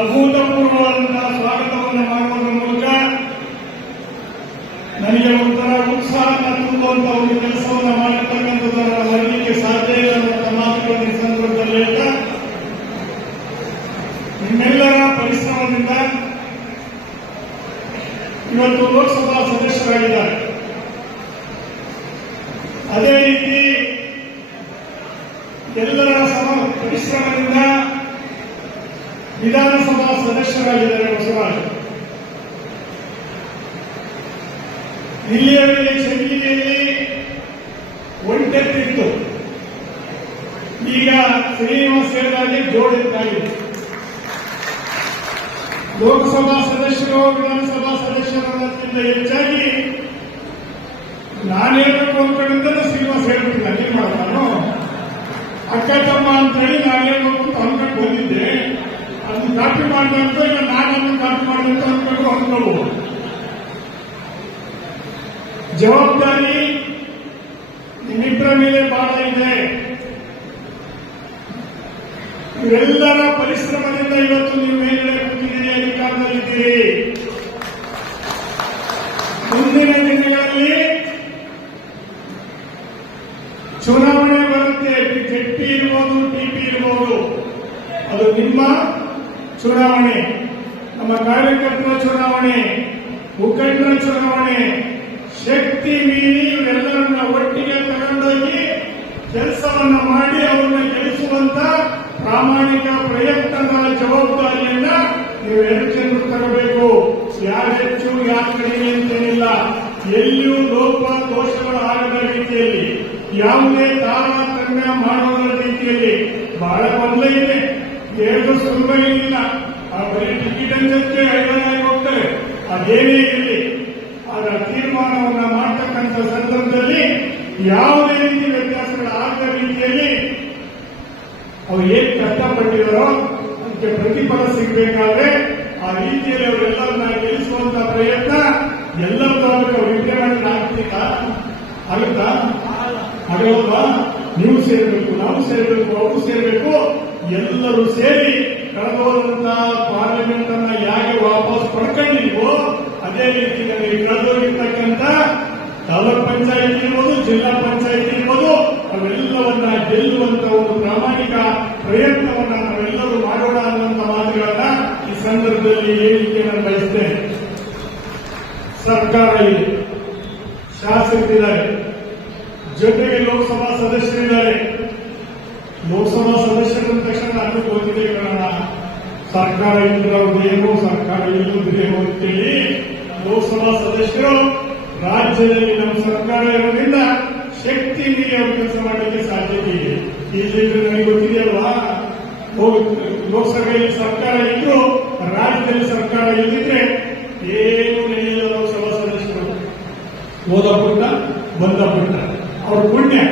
ಅಭೂತಪೂರ್ವವಾದಂತಹ ಸ್ವಾಗತವನ್ನು ಮಾಡುವುದರ ಮೂಲಕ ನನಗೆ ಒಂಥರ ಉತ್ಸಾಹನ ತುಂಬುವಂತ ಒಂದು ಕೆಲಸವನ್ನು ಮಾಡಿರ್ತಕ್ಕಂಥದ್ದನ್ನು ಮರಲಿಕ್ಕೆ ಸಾಧ್ಯ ಇಲ್ಲ ಅನ್ನುವಂಥ ಮಾತುಗಳನ್ನು ಈ ಸಂದರ್ಭದಲ್ಲಿ ಹೇಳ್ತಾ ನಿಮ್ಮೆಲ್ಲರ ಪರಿಶ್ರಮದಿಂದ ಇವತ್ತು ಲೋಕಸಭಾ ಸದಸ್ಯರಾಗಿದ್ದಾರೆ ಅದೇ ರೀತಿ ಎಲ್ಲರ ಸಮ ಪರಿಶ್ರಮದಿಂದ ವಿಧಾನಸಭಾ ಸದಸ್ಯರಾಗಿದ್ದಾರೆ ಬಸವರಾಜ್. ಇಲ್ಲಿಯವರೆಗೆ ಚನ್ನಗಿರಿಯಲ್ಲಿ ಒಂಟೆತ್ತಿತ್ತು. ಈಗ ಶ್ರೀನಿವಾಸ ಹೇಳಿದಾಗೆ ಜೋಡೆತ್ತಾಗಿದೆ. ಲೋಕಸಭಾ ಸದಸ್ಯರು ವಿಧಾನಸಭಾ ಸದಸ್ಯರ ಹೆಚ್ಚಾಗಿ ನಾನೇನು ಅನ್ಕೊಂಡಿದ್ದ ಕಾಪಿ ಮಾಡಿದಂತ ಈಗ ನಾನು ಕಾಪಿ ಅಂತ ಅಂದ್ಕೊಂಡು ಜವಾಬ್ದಾರಿ ನಿಮ್ಮಿಬ್ಬರ ಮೇಲೆ ಬಹಳ ಇದೆ. ಇವೆಲ್ಲರ ಪರಿಶ್ರಮದಿಂದ ಇವತ್ತು ನೀವು ಮೇಲೆ ಕೂತಿದ್ದೀರಿ ಅಧಿಕಾರದಲ್ಲಿದ್ದೀರಿ ಮುಂದಿನ ದಿನಗಳಲ್ಲಿ ಚುನಾವಣೆ ಬರುತ್ತೆ. ಜೆಡ್ಪಿ ಇರ್ಬೋದು ಟಿಪಿ ಇರ್ಬೋದು. ಅದು ನಿಮ್ಮ ಚುನಾವಣೆ, ನಮ್ಮ ಕಾರ್ಯಕರ್ತರ ಚುನಾವಣೆ, ಮುಖಂಡರ ಚುನಾವಣೆ, ಶಕ್ತಿ ಮೀರಿ ಇವರೆಲ್ಲರನ್ನ ಒಟ್ಟಿಗೆ ತಗೊಂಡೋಗಿ ಕೆಲಸವನ್ನ ಮಾಡಿ ಅವರನ್ನ ಗೆಲ್ಲಿಸುವಂತ ಪ್ರಾಮಾಣಿಕ ಪ್ರಯತ್ನಗಳ ಜವಾಬ್ದಾರಿಯನ್ನ ನೀವು ಜನರು ತರಬೇಕು. ಯಾರು ಹೆಚ್ಚು, ಯಾರು ಕಡಿಮೆ ಅಂತೇನಿಲ್ಲ. ಎಲ್ಲಿಯೂ ಲೋಪ ದೋಷಗಳು ಆಗದ ರೀತಿಯಲ್ಲಿ ಯಾವುದೇ ತಾರತಮ್ಯ ಮಾಡುವುದರ ರೀತಿಯಲ್ಲಿ ಬಹಳ ಮೊದಲೇ ಇದೆ ಎರಡು ಸುಲಭ ಏನಿಲ್ಲ ಆ ಬರೀ ಟಿಕೆಟ್ ಅಂಚಕ್ಕೆ ಐದನಾಗಿ ಹೋಗ್ತಾರೆ. ಅದೇನೇ ಇರಲಿ. ಅದರ ತೀರ್ಮಾನವನ್ನ ಮಾಡ್ತಕ್ಕಂಥ ಸಂದರ್ಭದಲ್ಲಿ ಯಾವುದೇ ರೀತಿ ವ್ಯತ್ಯಾಸಗಳು ಆಗದ ರೀತಿಯಲ್ಲಿ ಅವ್ರು ಏನ್ ಕಷ್ಟಪಟ್ಟಿದಾರೋ ಅದಕ್ಕೆ ಪ್ರತಿಫಲ ಸಿಗಬೇಕಾದ್ರೆ ಆ ರೀತಿಯಲ್ಲಿ ಅವರೆಲ್ಲರನ್ನ ಗೆಲ್ಲಿಸುವಂತ ಪ್ರಯತ್ನ ಎಲ್ಲರದ್ದು ಆಗಬೇಕು ಇಂಪ್ಲಿಮೆಂಟ್ ಆಗ್ತಿಲ್ಲ ಆಗುತ್ತಾ? ಆಗಲ್ವಾ? ನೀವು ಸೇರಬೇಕು ನಾವು ಸೇರಬೇಕು ಅವರು ಸೇರಬೇಕು. ಎಲ್ಲರೂ ಸೇರಿ ಕಳೆದೋದಂತಹ ಪಾರ್ಲಿಮೆಂಟ್ ಅನ್ನ ಯಾಕೆ ವಾಪಸ್ ಪಡ್ಕೊಂಡಿಲ್ವೋ ಅದೇ ರೀತಿ ನಮಗೆ ಕಳೆದೋಗಿರ್ತಕ್ಕಂಥ ತಾಲೂಕ್ ಪಂಚಾಯತ್ ಇರ್ಬೋದು, ಜಿಲ್ಲಾ ಪಂಚಾಯತ್ ಇರ್ಬೋದು ಅವೆಲ್ಲವನ್ನ ಗೆಲ್ಲುವಂತ ಒಂದು ಪ್ರಾಮಾಣಿಕ ಪ್ರಯತ್ನವನ್ನ ನಾವೆಲ್ಲರೂ ಮಾಡೋಣ ಅನ್ನುವಂತ ಮಾತುಗಳನ್ನ ಈ ಸಂದರ್ಭದಲ್ಲಿ ಹೇಳಿಕೆ ನಾನು ಬಯಸ್ತೇನೆ. ಸರ್ಕಾರ ಇದೆ. ಶಾಸಕರಿದ್ದಾರೆ. ಜೊತೆಗೆ ಲೋಕಸಭಾ ಸದಸ್ಯರಿದ್ದಾರೆ. ಲೋಕಸಭಾ ಸದಸ್ಯರ ತಕ್ಷಣ ನಾನು ಕಾರಣ ಸರ್ಕಾರ ಲೋಕಸಭಾ ಸದಸ್ಯರು ರಾಜ್ಯದಲ್ಲಿ ನಮ್ಮ ಸರ್ಕಾರ ಇರೋದ್ರಿಂದ ಶಕ್ತಿ ಕೆಲಸ ಮಾಡಲಿಕ್ಕೆ ಸಾಧ್ಯತೆ ಇದೆ. ಇಲ್ಲಿದ್ರೆ ನನಗೆ ಗೊತ್ತಿದೆಯಲ್ವಾ? ಲೋಕಸಭೆಯಲ್ಲಿ ಸರ್ಕಾರ ಇದ್ರು, ರಾಜ್ಯದಲ್ಲಿ ಸರ್ಕಾರ ಇಲ್ಲದಿದ್ರೆ ಏನು ನಡೆಯಲ್ಲ ಲೋಕಸಭಾ ಸದಸ್ಯರು? ಓದ ಪುಟ್ಟ, ಬಂದ ಪುಟ್ಟ. ಅವ್ರ ಪುಣ್ಯ.